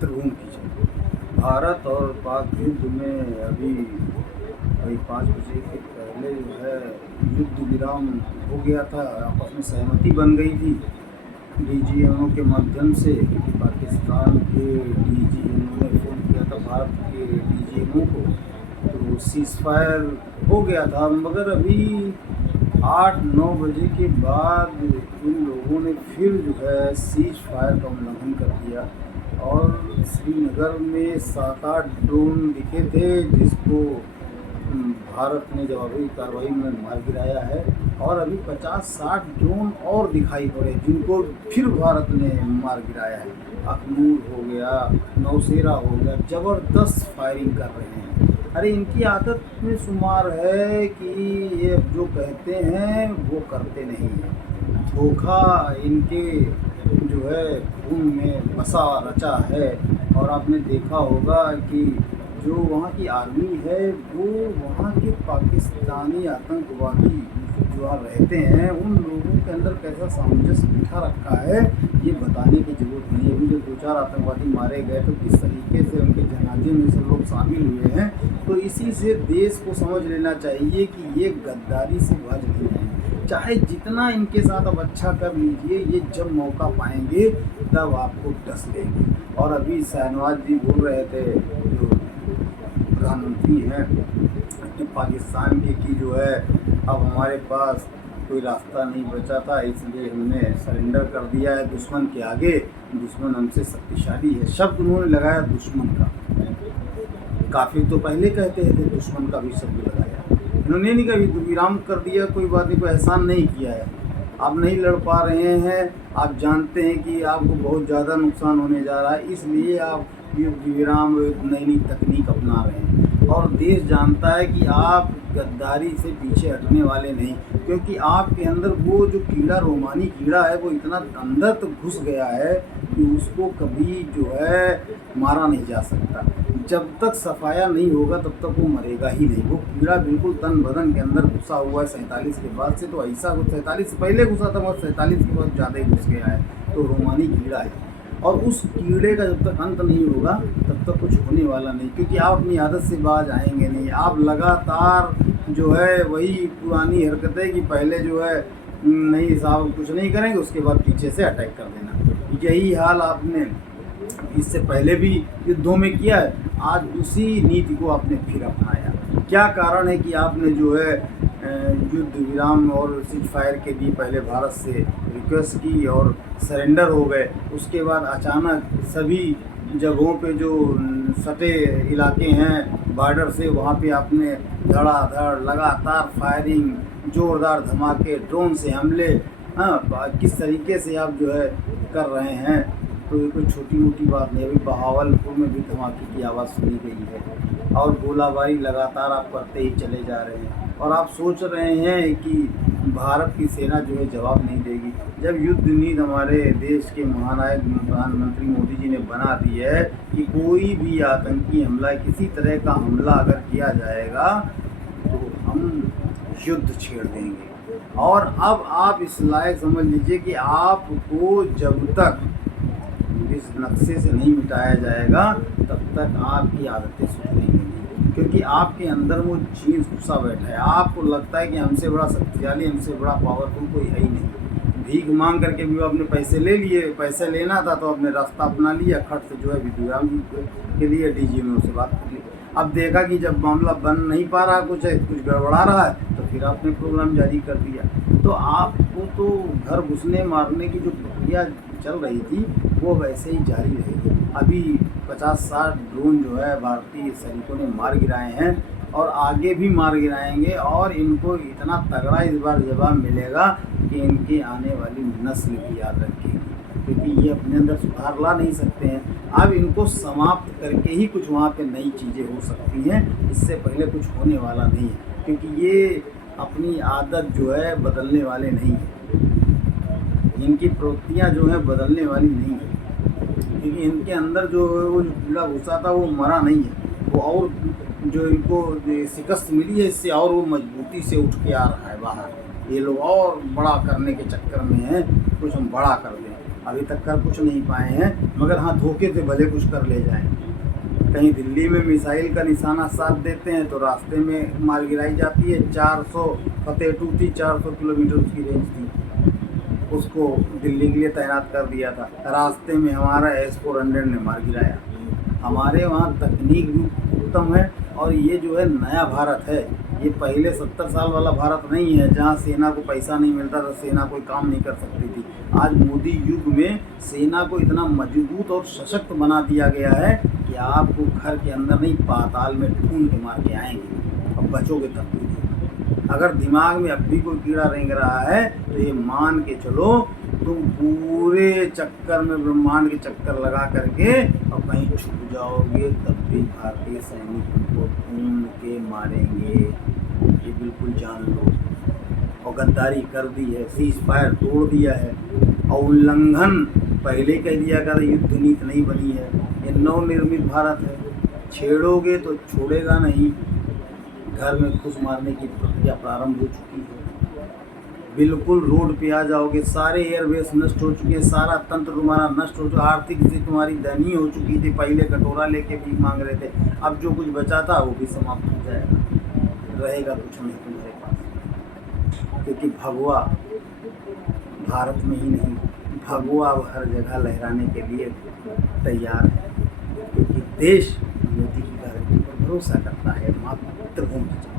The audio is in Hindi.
मातृभूमि की जंग। भारत और पाक युद्ध में अभी करीब 5 बजे के पहले जो है युद्ध विराम हो गया था, आपस में सहमति बन गई थी डीजीएमओ के माध्यम से। पाकिस्तान के डीजीएमओ ने फ़ोन किया था भारत के डीजीएमओ को, तो सीज़ फायर हो गया था। मगर अभी 8-9 बजे के बाद इन लोगों ने फिर जो है सीज़ फायर का उल्लंघन कर दिया और श्रीनगर में 7-8 ड्रोन दिखे थे, जिसको भारत ने जवाबी कार्रवाई में मार गिराया है। और अभी 50-60 ड्रोन और दिखाई पड़े, जिनको फिर भारत ने मार गिराया है। अखनूर हो गया, नौशेरा हो गया, ज़बरदस्त फायरिंग कर रहे हैं। अरे इनकी आदत में शुमार है कि ये जो कहते हैं वो करते नहीं हैं। धोखा इनके जो है खून में बसा रचा है। और आपने देखा होगा कि जो वहाँ की आर्मी है वो वहाँ के पाकिस्तानी आतंकवादी जो रहते हैं उन लोगों के अंदर कैसा सामंजस्य बिठा रखा है ये बताने की ज़रूरत नहीं है। अभी जो 2-4 आतंकवादी मारे गए तो किस तरीके से उनके जनाजे में सब लोग शामिल हुए हैं, तो इसी से देश को समझ लेना चाहिए कि ये गद्दारी से बाज नहीं है। चाहे जितना इनके साथ अब अच्छा कर लीजिए, ये जब मौका पाएंगे तब आपको डस लेंगे। और अभी शहनवाज जी बोल रहे थे जो प्रधानमंत्री हैं कि पाकिस्तान के की जो है अब हमारे पास कोई रास्ता नहीं बचा था, इसलिए हमने सरेंडर कर दिया है दुश्मन के आगे, दुश्मन हमसे शक्तिशाली है। शब्द उन्होंने लगाया दुश्मन का, काफ़ी तो पहले कहते थे दुश्मन का भी शब्द लगाया, इन्होंने नहीं कभी विराम कर दिया। कोई बात नहीं, कोई एहसान नहीं किया है। आप नहीं लड़ पा रहे हैं, आप जानते हैं कि आपको बहुत ज़्यादा नुकसान होने जा रहा है, इसलिए आप विराम नई तकनीक अपना रहे हैं। और देश जानता है कि आप गद्दारी से पीछे हटने वाले नहीं, क्योंकि आपके अंदर वो जो कीड़ा, रोमानी कीड़ा है, वो इतना अंदर तक घुस गया है कि उसको कभी जो है मारा नहीं जा सकता। जब तक सफाया नहीं होगा तब तक वो मरेगा ही नहीं। वो कीड़ा बिल्कुल तन बदन के अंदर घुसा हुआ है 47 के बाद से, तो ऐसा 47 से पहले घुसा था मगर 47 के बाद ज़्यादा ही घुस गया है, तो रोमानी कीड़ा है। और उस कीड़े का जब तक अंत नहीं होगा तब तक कुछ होने वाला नहीं, क्योंकि आप अपनी आदत से बाज आएंगे नहीं। आप लगातार जो है वही पुरानी हरकतें कि पहले जो है नहीं साहब कुछ नहीं करेंगे, उसके बाद पीछे से अटैक कर देना। यही हाल आपने इससे पहले भी युद्धों में किया है, आज उसी नीति को आपने फिर अपनाया। क्या कारण है कि आपने जो है युद्ध विराम और सीज फायर के लिए पहले भारत से रिक्वेस्ट की और सरेंडर हो गए, उसके बाद अचानक सभी जगहों पे जो सटे इलाके हैं बॉर्डर से, वहाँ पे आपने धड़ाधड़ लगातार फायरिंग, ज़ोरदार धमाके, ड्रोन से हमले, हाँ किस तरीके से आप जो है कर रहे हैं, तो ये कोई छोटी मोटी बात नहीं। अभी बहावलपुर में भी धमाके की आवाज़ सुनी गई है और गोलाबारी लगातार आप करते ही चले जा रहे हैं। और आप सोच रहे हैं कि भारत की सेना जो है जवाब नहीं देगी। जब युद्ध नीति हमारे देश के महानायक प्रधानमंत्री मोदी जी ने बना दी है कि कोई भी आतंकी हमला, किसी तरह का हमला अगर किया जाएगा तो हम युद्ध छेड़ देंगे। और अब आप इस लायक समझ लीजिए कि आपको जब तक इस नक्शे से नहीं मिटाया जाएगा तब तक आपकी आदतें सुधरेंगी नहीं, क्योंकि आपके अंदर वो जीन्स घुसा बैठा है। आपको लगता है कि हमसे बड़ा शक्तिशाली, हमसे बड़ा पावरफुल कोई है ही नहीं। भीख मांग करके भी आपने पैसे ले लिए, पैसे लेना था तो आपने रास्ता अपना लिया, खट से जो है विद्युराम जी के लिए डीजीएमओ से बात कर ली। अब देखा कि जब मामला बन नहीं पा रहा, कुछ गड़बड़ा रहा है, तो फिर आपने प्रोग्राम जारी कर दिया। तो आपको तो घर घुसने मारने की जो प्रक्रिया चल रही थी वो वैसे ही जारी रहेगी। अभी 50-60 ड्रोन जो है भारतीय सैनिकों ने मार गिराए हैं और आगे भी मार गिराएंगे, और इनको इतना तगड़ा इस बार जवाब मिलेगा कि इनकी आने वाली नस्ल भी याद रखेगी, क्योंकि ये अपने अंदर सुधार ला नहीं सकते हैं। अब इनको समाप्त करके ही कुछ वहाँ पे नई चीज़ें हो सकती हैं, इससे पहले कुछ होने वाला नहीं है, क्योंकि ये अपनी आदत जो है बदलने वाले नहीं हैं। इनकी प्रवृत्तियाँ जो हैं बदलने वाली नहीं है, क्योंकि इनके अंदर जो है वो जो कीड़ा घुसा था वो मरा नहीं है, वो और जो इनको शिकस्त मिली है इससे और वो मजबूती से उठ के आ रहा है बाहर। ये लोग और बड़ा करने के चक्कर में हैं, कुछ हम बड़ा कर दें। अभी तक कर कुछ नहीं पाए हैं, मगर हाँ धोखे से भले कुछ कर ले जाएं। कहीं दिल्ली में मिसाइल का निशाना साध देते हैं तो रास्ते में मार गिराई जाती है। 400 फतेह टू थी, 400 किलोमीटर उसकी रेंज थी, उसको दिल्ली के लिए तैनात कर दिया था। रास्ते में हमारा S-400 ने मार गिराया। हमारे वहाँ तकनीक भी उत्तम है। और ये जो है नया भारत है, ये पहले 70 साल वाला भारत नहीं है जहाँ सेना को पैसा नहीं मिलता था, सेना कोई काम नहीं कर सकती थी। आज मोदी युग में सेना को इतना मजबूत और सशक्त बना दिया गया है कि आपको घर के अंदर नहीं, पाताल में ढूंढ के मार के आएंगे और बचोगे तब भी नहीं। अगर दिमाग में अब भी कोई कीड़ा रेंग रहा है तो ये मान के चलो, तुम पूरे चक्कर में, ब्रह्मांड के चक्कर लगा करके और कहीं छूट जाओगे तब भी भारतीय सैनिक तुमको ढूंढ के मारेंगे, ये बिल्कुल जान लो। और गद्दारी कर दी है, सीज फायर तोड़ दिया है, और उल्लंघन पहले कह दिया गया, युद्ध नीति नहीं बनी है। ये नवनिर्मित भारत है, छेड़ोगे तो छोड़ेगा नहीं। घर में घुस मारने की प्रक्रिया प्रारंभ हो चुकी है। बिल्कुल रोड पे आ जाओगे, सारे एयरबेस नष्ट हो चुके हैं, सारा तंत्र तुम्हारा नष्ट हो चुका, आर्थिक स्थिति तुम्हारी दयनीय हो चुकी थी। पहले कटोरा लेके भी मांग रहे थे, अब जो कुछ बचा था वो भी समाप्त हो जाएगा, रहेगा कुछ नहीं तुम्हारे पास। क्योंकि भगवा भारत में ही नहीं, भगवा अब हर जगह लहराने के लिए तैयार है। क्योंकि देश मोदी की गारंटी पर भरोसा करता है, मातृभूमि।